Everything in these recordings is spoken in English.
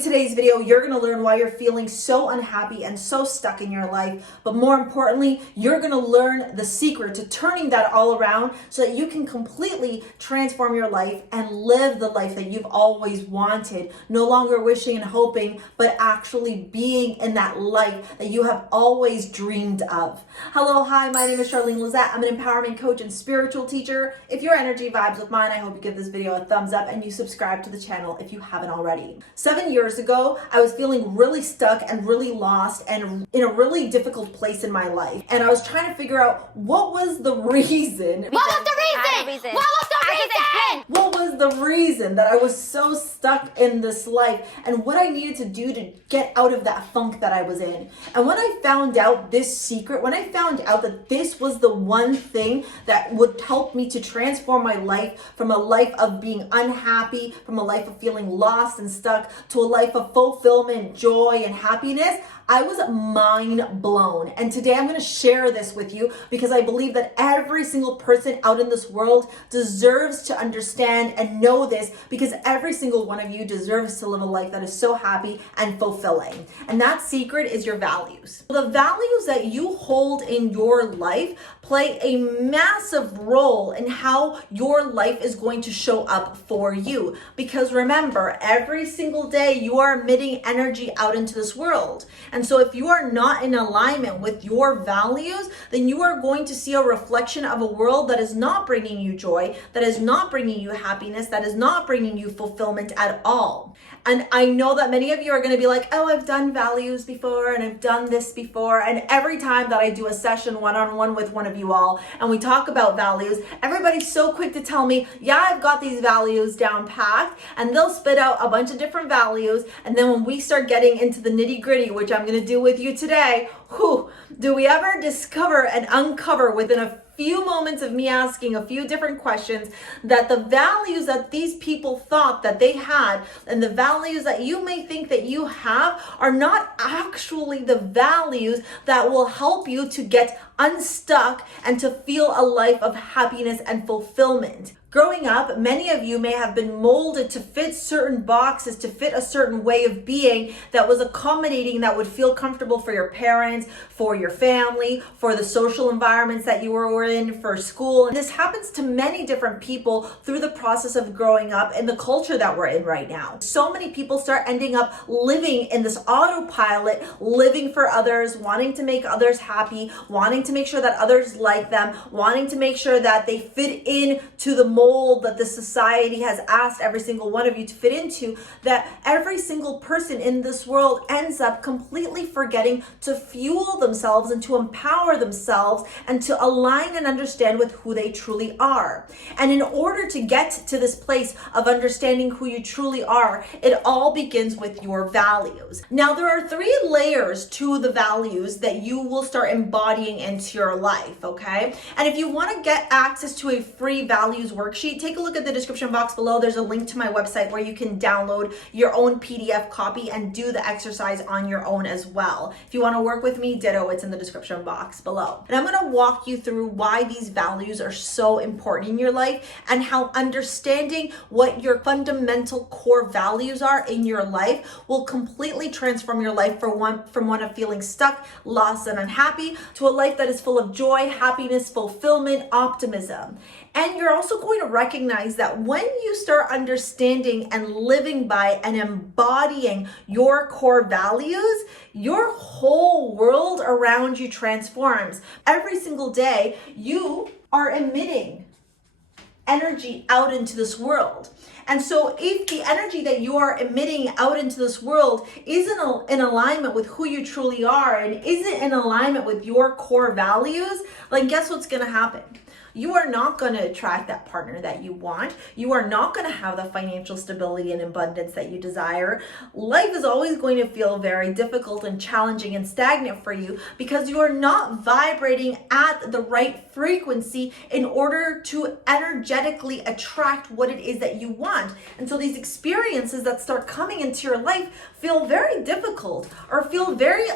In today's video, you're going to learn why you're feeling so unhappy and so stuck in your life. But more importantly, you're going to learn the secret to turning that all around so that you can completely transform your life and live the life that you've always wanted. No longer wishing and hoping, but actually being in that life that you have always dreamed of. Hello, hi, my name is Charlene Lizette. I'm an empowerment coach and spiritual teacher. If your energy vibes with mine, I hope you give this video a thumbs up and you subscribe to the channel if you haven't already. 7 years ago, I was feeling really stuck and really lost and in a really difficult place in my life. And I was trying to figure out what was the reason. What was the reason? What was the reason that I was so stuck in this life and what I needed to do to get out of that funk that I was in. And when I found out this secret, when I found out that this was the one thing that would help me to transform my life from a life of being unhappy, from a life of feeling lost and stuck, to a life of fulfillment, joy, and happiness, I was mind blown. And today I'm going to share this with you because I believe that every single person out in this world deserves to understand and know this, because every single one of you deserves to live a life that is so happy and fulfilling. And that secret is your values. The values that you hold in your life play a massive role in how your life is going to show up for you. Because remember, every single day you are emitting energy out into this world. And so if you are not in alignment with your values, then you are going to see a reflection of a world that is not bringing you joy, that is not bringing you happiness, that is not bringing you fulfillment at all. And I know that many of you are going to be like, oh, I've done values before and I've done this before. And every time that I do a session one-on-one with one of you all and we talk about values, everybody's so quick to tell me, yeah, I've got these values down packed, and they'll spit out a bunch of different values. And then when we start getting into the nitty gritty, which I'm going to do with you today, do we ever discover and uncover within a few moments of me asking a few different questions that the values that these people thought that they had and the values that you may think that you have are not actually the values that will help you to get unstuck and to feel a life of happiness and fulfillment. Growing up, many of you may have been molded to fit certain boxes, to fit a certain way of being that was accommodating, that would feel comfortable for your parents, for your family, for the social environments that you were in, for school. And this happens to many different people through the process of growing up in the culture that we're in right now. So many people start ending up living in this autopilot, living for others, wanting to make others happy, wanting to make sure that others like them, wanting to make sure that they fit in to the mold that the society has asked every single one of you to fit into, that every single person in this world ends up completely forgetting to fuel themselves and to empower themselves and to align and understand with who they truly are. And in order to get to this place of understanding who you truly are, it all begins with your values. Now, there are 3 layers to the values that you will start embodying into your life, okay? And if you want to get access to a free values worksheet, take a look at the description box below. There's a link to my website where you can download your own PDF copy and do the exercise on your own as well. If you want to work with me, ditto, it's in the description box below. And I'm going to walk you through why these values are so important in your life and how understanding what your fundamental core values are in your life will completely transform your life from one of feeling stuck, lost, and unhappy to a life that is full of joy, happiness, fulfillment, optimism. And you're also going to recognize that when you start understanding and living by and embodying your core values, your whole world around you transforms. Every single day, you are emitting energy out into this world. And so if the energy that you are emitting out into this world isn't in alignment with who you truly are and isn't in alignment with your core values, then guess what's going to happen? You are not going to attract that partner that you want. You are not going to have the financial stability and abundance that you desire. Life is always going to feel very difficult and challenging and stagnant for you because you are not vibrating at the right frequency in order to energetically attract what it is that you want. And so these experiences that start coming into your life feel very difficult or feel very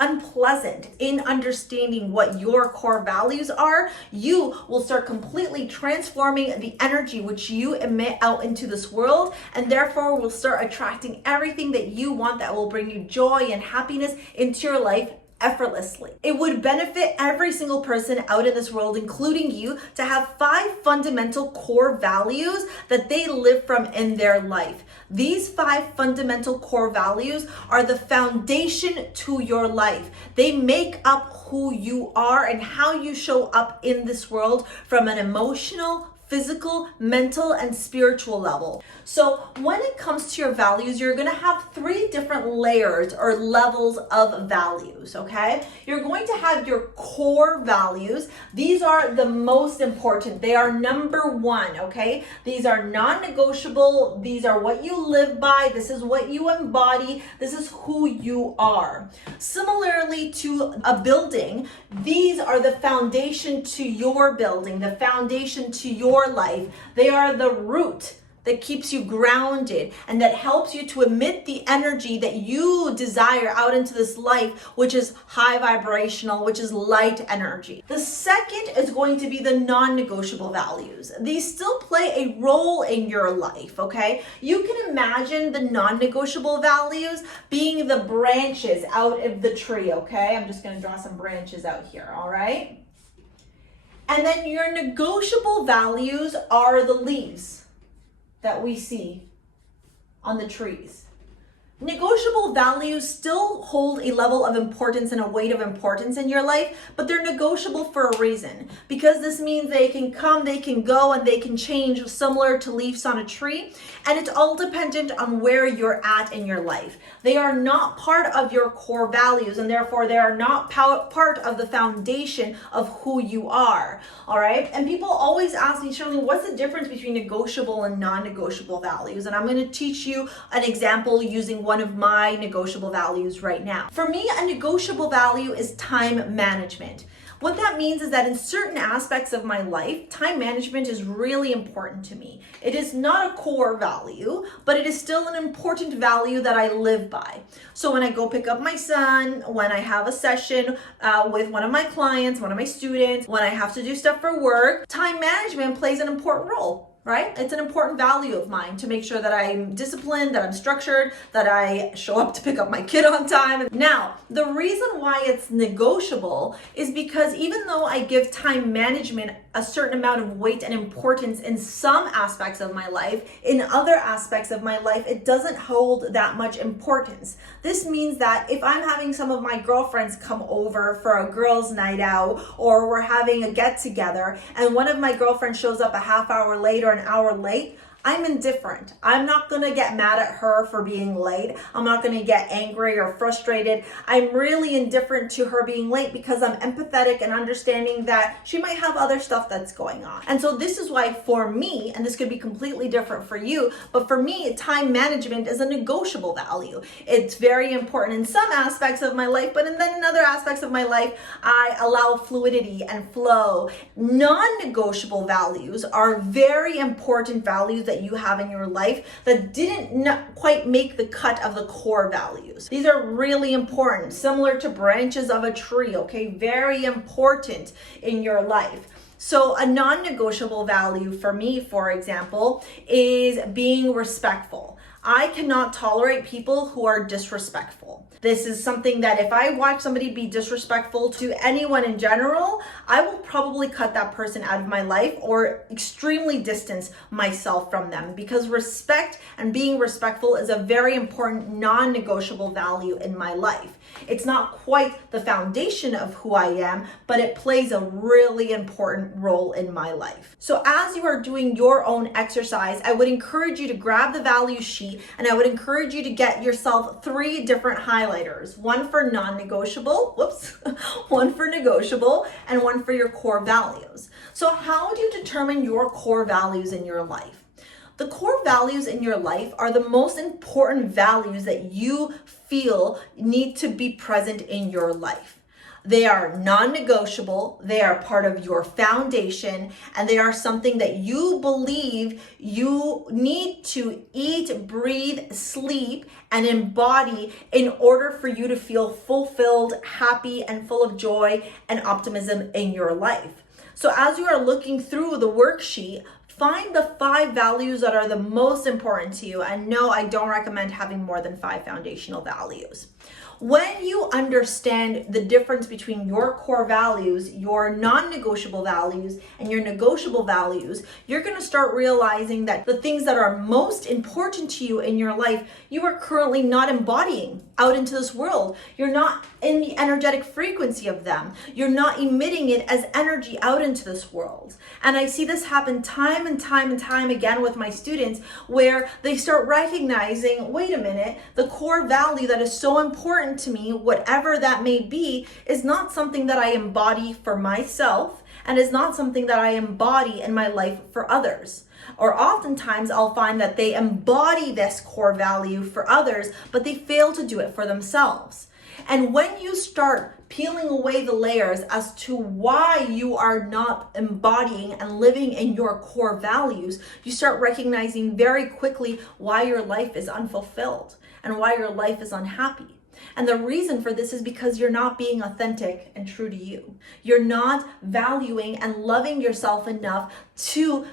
unpleasant in understanding what your core values are, you will start completely transforming the energy which you emit out into this world, and therefore will start attracting everything that you want that will bring you joy and happiness into your life effortlessly. It would benefit every single person out in this world, including you, to have 5 fundamental core values that they live from in their life. These 5 fundamental core values are the foundation to your life. They make up who you are and how you show up in this world from an emotional, physical, mental, and spiritual level. So when it comes to your values, you're going to have 3 different layers or levels of values, okay? You're going to have your core values. These are the most important. They are number 1, okay? These are non-negotiable. These are what you live by. This is what you embody. This is who you are. Similarly to a building, these are the foundation to your building, the foundation to your life. They are the root that keeps you grounded and that helps you to emit the energy that you desire out into this life, which is high vibrational, which is light energy. The second is going to be the non-negotiable values. These still play a role in your life, okay? You can imagine the non-negotiable values being the branches out of the tree, okay? I'm just gonna draw some branches out here, all right? And then your negotiable values are the leaves that we see on the trees. Negotiable values still hold a level of importance and a weight of importance in your life, but they're negotiable for a reason, because this means they can come, they can go, and they can change, similar to leaves on a tree, and it's all dependent on where you're at in your life. They are not part of your core values, and therefore they are not part of the foundation of who you are, all right? And people always ask me, Charlene, what's the difference between negotiable and non-negotiable values? And I'm gonna teach you an example using one of my negotiable values right now. For me, a negotiable value is time management. What that means is that in certain aspects of my life, time management is really important to me. It is not a core value, but it is still an important value that I live by. So when I go pick up my son, when I have a session with one of my clients, one of my students, when I have to do stuff for work, time management plays an important role. Right? It's an important value of mine to make sure that I'm disciplined, that I'm structured, that I show up to pick up my kid on time. Now, the reason why it's negotiable is because even though I give time management a certain amount of weight and importance in some aspects of my life, in other aspects of my life, it doesn't hold that much importance. This means that if I'm having some of my girlfriends come over for a girls' night out, or we're having a get together, and one of my girlfriends shows up a half hour late or an hour late, I'm indifferent. I'm not gonna get mad at her for being late. I'm not gonna get angry or frustrated. I'm really indifferent to her being late because I'm empathetic and understanding that she might have other stuff that's going on. And so this is why for me, and this could be completely different for you, but for me, time management is a negotiable value. It's very important in some aspects of my life, but then in other aspects of my life, I allow fluidity and flow. Non-negotiable values are very important values that you have in your life that didn't quite make the cut of the core values. These are really important, similar to branches of a tree, okay? Very important in your life. So a non-negotiable value for me, for example, is being respectful. I cannot tolerate people who are disrespectful. This is something that if I watch somebody be disrespectful to anyone in general, I will probably cut that person out of my life or extremely distance myself from them, because respect and being respectful is a very important non-negotiable value in my life. It's not quite the foundation of who I am, but it plays a really important role in my life. So as you are doing your own exercise, I would encourage you to grab the value sheet, and I would encourage you to get yourself 3 different highlighters, one for non-negotiable, one for negotiable, and one for your core values. So how do you determine your core values in your life? The core values in your life are the most important values that you feel need to be present in your life. They are non-negotiable, they are part of your foundation, and they are something that you believe you need to eat, breathe, sleep, and embody in order for you to feel fulfilled, happy, and full of joy and optimism in your life. So as you are looking through the worksheet, find the 5 values that are the most important to you. And no, I don't recommend having more than 5 foundational values. When you understand the difference between your core values, your non-negotiable values, and your negotiable values, you're going to start realizing that the things that are most important to you in your life, you are currently not embodying out into this world. You're not in the energetic frequency of them. You're not emitting it as energy out into this world. And I see this happen time and time and time again with my students, where they start recognizing, wait a minute, the core value that is so important to me, whatever that may be, is not something that I embody for myself, and is not something that I embody in my life for others. Or oftentimes I'll find that they embody this core value for others, but they fail to do it for themselves. And when you start peeling away the layers as to why you are not embodying and living in your core values, you start recognizing very quickly why your life is unfulfilled and why your life is unhappy. And the reason for this is because you're not being authentic and true to you. You're not valuing and loving yourself enough to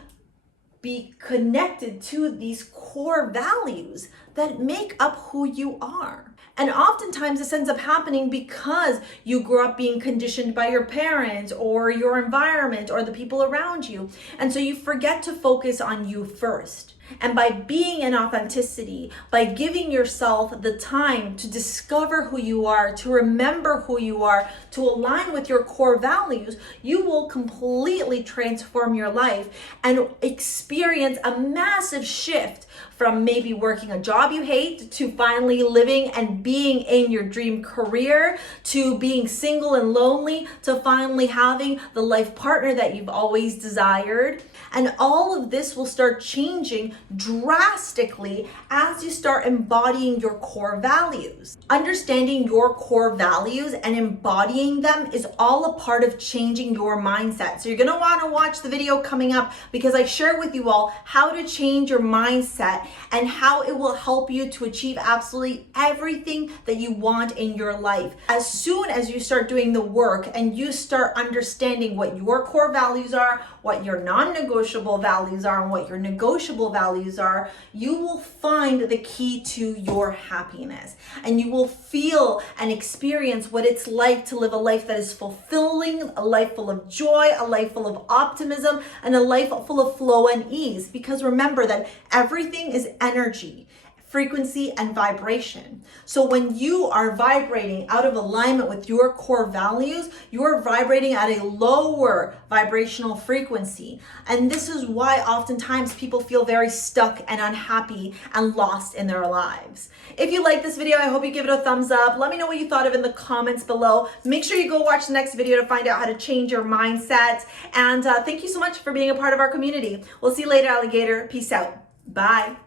be connected to these core values that make up who you are. And oftentimes this ends up happening because you grew up being conditioned by your parents or your environment or the people around you. And so you forget to focus on you first. And by being in authenticity, by giving yourself the time to discover who you are, to remember who you are, to align with your core values, you will completely transform your life and experience a massive shift from maybe working a job you hate to finally living and being in your dream career, to being single and lonely, to finally having the life partner that you've always desired. And all of this will start changing drastically as you start embodying your core values. Understanding your core values and embodying them is all a part of changing your mindset. So you're gonna wanna watch the video coming up, because I share with you all how to change your mindset and how it will help you to achieve absolutely everything that you want in your life. As soon as you start doing the work and you start understanding what your core values are, what your non-negotiable values are, and what your negotiable values are, you will find the key to your happiness. And you will feel and experience what it's like to live a life that is fulfilling, a life full of joy, a life full of optimism, and a life full of flow and ease. Because remember that everything is energy, frequency, and vibration. So when you are vibrating out of alignment with your core values, you're vibrating at a lower vibrational frequency. And this is why oftentimes people feel very stuck and unhappy and lost in their lives. If you like this video, I hope you give it a thumbs up. Let me know what you thought of in the comments below. Make sure you go watch the next video to find out how to change your mindset. And thank you so much for being a part of our community. We'll see you later, alligator. Peace out. Bye.